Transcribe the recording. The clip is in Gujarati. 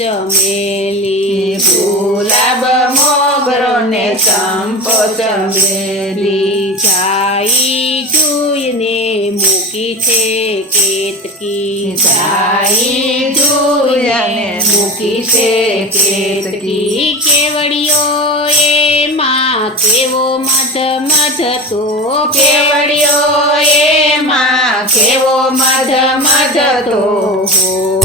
ચમેલી ગુલાબ મોગરો ને ચંપો ચમેલી જાઈ જોઈને મૂકી છે કેતકી જાઈ જોઈને મૂકી છે કેતકી કેવડિયો એમાં કેવો મધ મધતો કેવડિયો એમાં કેવો મધ મધતો હો